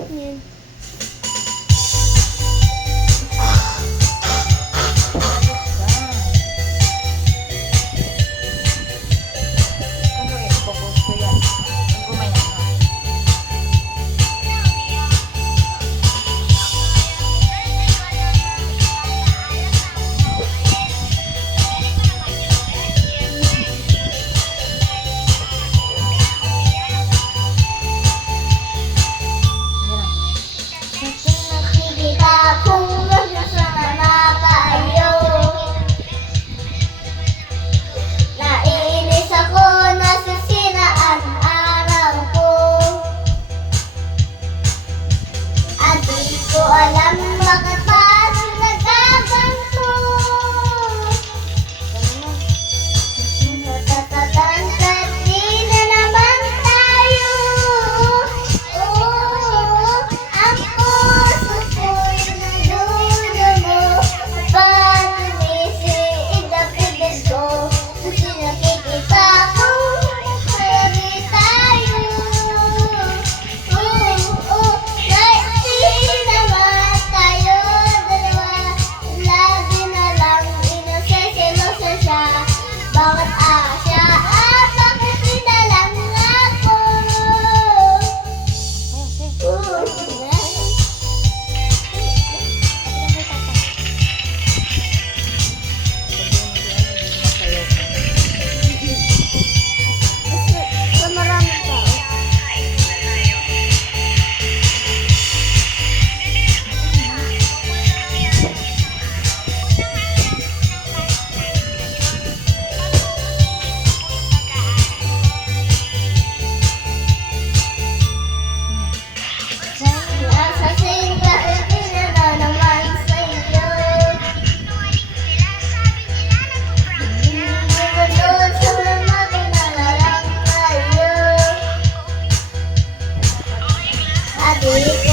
Yan. Alam bakit tayo nagkaganto. Natatatangkat di na naman tayo. Ang puso ko'y nadulo mo. Patumisi idapibig ko. Kasi nakikita ko pwede tayo. Bakit asya at bakit sinalang ako? Sa maraming tao. Nasa singka itinala naman sa'yo. Hindi ko doon sa magkilala lang tayo. Sabi ko